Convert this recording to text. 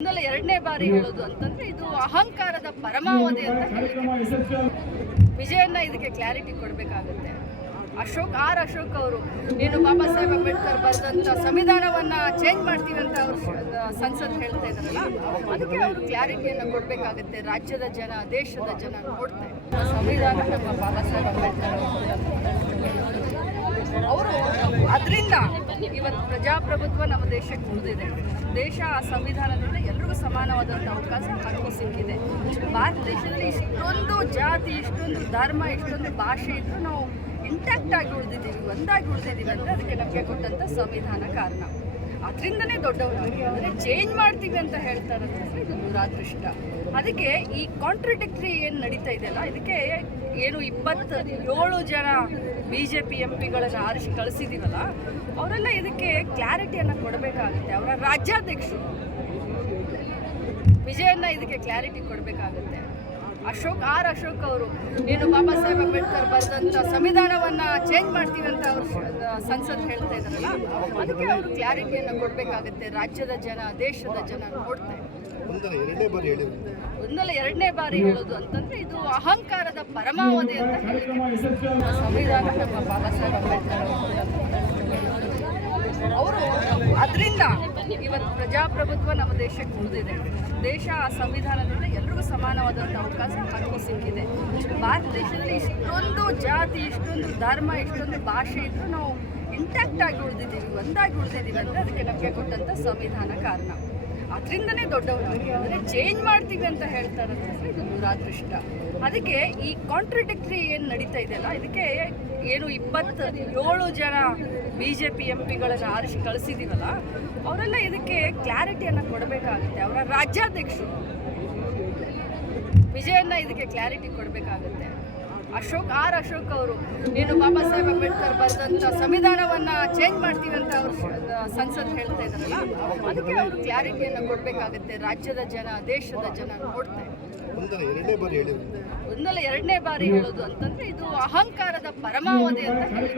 ಎರಡನೇ ಬಾರಿ ಹೇಳೋದು ಅಂತಂದ್ರೆ ಇದು ಅಹಂಕಾರದ ಪರಮಾವಧಿ ಅಂತ ವಿಜಯನ್ನ ಇದಕ್ಕೆ ಕ್ಲಾರಿಟಿ ಕೊಡಬೇಕಾಗುತ್ತೆ. ಅಶೋಕ್, ಆರ್ ಅಶೋಕ್ ಅವರು ಏನು ಬಾಬಾ ಸಾಹೇಬ್ ಅಂಬೇಡ್ಕರ್ ಬರೆದಂತ ಸಂವಿಧಾನವನ್ನ ಚೇಂಜ್ ಮಾಡ್ತೀವಿ ಅಂತ ಅವರು ಸಂಸತ್ ಹೇಳ್ತಾ ಇದ್ರಲ್ಲ ಅದಕ್ಕೆ ಅವರು ಕ್ಲಾರಿಟಿಯನ್ನು ಕೊಡಬೇಕಾಗುತ್ತೆ. ರಾಜ್ಯದ ಜನ, ದೇಶದ ಜನ ನೋಡ್ತಾರೆ ಸಂವಿಧಾನ, ನಮ್ಮ ಬಾಬಾ ಸಾಹೇಬ್ ಅಂಬೇಡ್ಕರ್ ಅವರು ಅದರಿಂದ ಇವತ್ತು ಪ್ರಜಾಪ್ರಭುತ್ವ ನಮ್ಮ ದೇಶಕ್ಕೆ ಉಳಿದಿದೆ ದೇಶ ಆ ಸಂವಿಧಾನದಿಂದ ಎಲ್ಲರಿಗೂ ಸಮಾನವಾದಂಥ ಅವಕಾಶ ಹಕ್ಕು ಸಿಕ್ಕಿದೆ. ಭಾರತ ದೇಶದಲ್ಲಿ ಇಷ್ಟೊಂದು ಜಾತಿ, ಇಷ್ಟೊಂದು ಧರ್ಮ, ಇಷ್ಟೊಂದು ಭಾಷೆ ಇದ್ರೂ ನಾವು ಇಂಟ್ಯಾಕ್ಟ್ ಆಗಿ ಉಳಿದಿದ್ದೀವಿ, ಒಂದಾಗಿ ಉಳಿದಿದ್ದೀವಿ ಅಂದರೆ ಅದಕ್ಕೆ ನಮಗೆ ಕೊಟ್ಟಂಥ ಸಂವಿಧಾನ ಕಾರಣ. ಅದರಿಂದನೇ ದೊಡ್ಡವರಾಗಿ ಅಂದರೆ ಚೇಂಜ್ ಮಾಡ್ತೀವಿ ಅಂತ ಹೇಳ್ತಾರೆ ಇದು ದುರಾದೃಷ್ಟ. ಅದಕ್ಕೆ ಈ ಕಾಂಟ್ರಡಿಕ್ಟ್ರಿ ಏನು ನಡೀತಾ ಇದೆಯಲ್ಲ ಇದಕ್ಕೆ ಏನು ಇಪ್ಪತ್ತ ಏಳು ಜನ ಬಿ ಜೆ ಪಿ ಎಂ ಪಿಗಳನ್ನು ಆರಿಸಿ ಕಳಿಸಿದ್ದೀವಲ್ಲ ಅವರೆಲ್ಲ ಇದಕ್ಕೆ ಕ್ಲಾರಿಟಿಯನ್ನು ಕೊಡಬೇಕಾಗುತ್ತೆ. ಅವರ ರಾಜ್ಯಾಧ್ಯಕ್ಷರು ವಿಜಯನ್ನ ಇದಕ್ಕೆ ಕ್ಲಾರಿಟಿ ಕೊಡಬೇಕಾಗುತ್ತೆ. ಅಶೋಕ್ ಆರ್ ಅಶೋಕ್ ಅವರು ಏನು ಬಾಬಾ ಸಾಹೇಬ್ ಅಂಬೇಡ್ಕರ್ ಬರೆದಂತ ಸಂವಿಧಾನವನ್ನ ಚೇಂಜ್ ಮಾಡ್ತೀವಿ ಅಂತ ಅವರು ಸಂಸತ್ ಹೇಳ್ತಾ ಇದಾರಲ್ಲ ಅದಕ್ಕೆ ಅವರು ಕ್ಲಾರಿಟಿಯನ್ನು ಕೊಡಬೇಕಾಗುತ್ತೆ. ರಾಜ್ಯದ ಜನ ದೇಶದ ಜನ ನೋಡ್ತಾರೆ ಹೇಳಿದ್ರು ಒಂದಲ್ಲ ಎರಡನೇ ಬಾರಿ ಹೇಳೋದು ಅಂತಂದ್ರೆ ಇದು ಅಹಂಕಾರದ ಪರಮಾವಧಿ ಅಂತ ಹೇಳಿದ್ರು ಸಂವಿಧಾನ ನಮ್ಮ ಬಾಬಾ ಸಾಹೇಬ್ ಅಂಬೇಡ್ಕರ್ ಅವರು ಅದರಿಂದ ಇವತ್ತು ಪ್ರಜಾಪ್ರಭುತ್ವ ನಮ್ಮ ದೇಶಕ್ಕೆ ಉಳಿದಿದೆ ದೇಶ ಆ ಸಂವಿಧಾನದಿಂದ ಎಲ್ರಿಗೂ ಸಮಾನವಾದಂಥ ಅವಕಾಶ ಹಕ್ಕು ಸಿಕ್ಕಿದೆ. ಭಾರತ ದೇಶದಲ್ಲಿ ಇಷ್ಟೊಂದು ಜಾತಿ, ಇಷ್ಟೊಂದು ಧರ್ಮ, ಇಷ್ಟೊಂದು ಭಾಷೆ ಇದ್ರೂ ನಾವು ಇಂಟ್ಯಾಕ್ಟ್ ಆಗಿ ಉಳಿದಿದ್ದೀವಿ. ಒಂದಾಗಿ ಉಳಿದಿದ್ದೀವಿ ಅಂದರೆ ಅದಕ್ಕೆ ನಮಗೆ ಕೊಟ್ಟಂಥ ಸಂವಿಧಾನ ಕಾರಣ. ಅದರಿಂದನೇ ದೊಡ್ಡವರಾಗಿ ಅಂದರೆ ಚೇಂಜ್ ಮಾಡ್ತೀವಿ ಅಂತ ಹೇಳ್ತಾರೆ ಇದು ದುರಾದೃಷ್ಟ. ಅದಕ್ಕೆ ಈ ಕಾಂಟ್ರಡಿಕ್ಟ್ರಿ ಏನು ನಡೀತಾ ಇದೆಯಲ್ಲ ಇದಕ್ಕೆ ಏನು ಇಪ್ಪತ್ತ ಏಳು ಜನ ಬಿ ಜೆ ಪಿ ಎಂ ಪಿಗಳನ್ನು ಆರಿಸಿ ಕಳಿಸಿದ್ದೀವಲ್ಲ ಅವರೆಲ್ಲ ಇದಕ್ಕೆ ಕ್ಲಾರಿಟಿಯನ್ನು ಕೊಡಬೇಕಾಗುತ್ತೆ. ಅವರ ರಾಜ್ಯಾಧ್ಯಕ್ಷರು ವಿಜಯನ್ನ ಇದಕ್ಕೆ ಕ್ಲಾರಿಟಿ ಕೊಡಬೇಕಾಗುತ್ತೆ. ಅಶೋಕ್ ಆರ್ ಅಶೋಕ್ ಅವರು. ಏನು ಬಾಬಾ ಸಾಹೇಬ್ ಅಂಬೇಡ್ಕರ್ ಬಂದಂತ ಸಂವಿಧಾನವನ್ನ ಚೇಂಜ್ ಮಾಡ್ತೀವಿ ಅಂತ ಅವರು ಸಂಸತ್ ಹೇಳ್ತಾ ಇದ್ದಾರಲ್ಲ ಅದಕ್ಕೆ ಅವರು ಕ್ಲಾರಿಟಿಯನ್ನು ಕೊಡಬೇಕಾಗುತ್ತೆ. ರಾಜ್ಯದ ಜನ ದೇಶದ ಜನ ನೋಡ್ತಾರೆ ಹೇಳಿದ್ರು. ಒಂದಲ್ಲ ಎರಡನೇ ಬಾರಿ ಹೇಳೋದು ಅಂತಂದ್ರೆ ಇದು ಅಹಂಕಾರದ ಪರಮಾವಧಿ ಅಂತ ಹೇಳಿ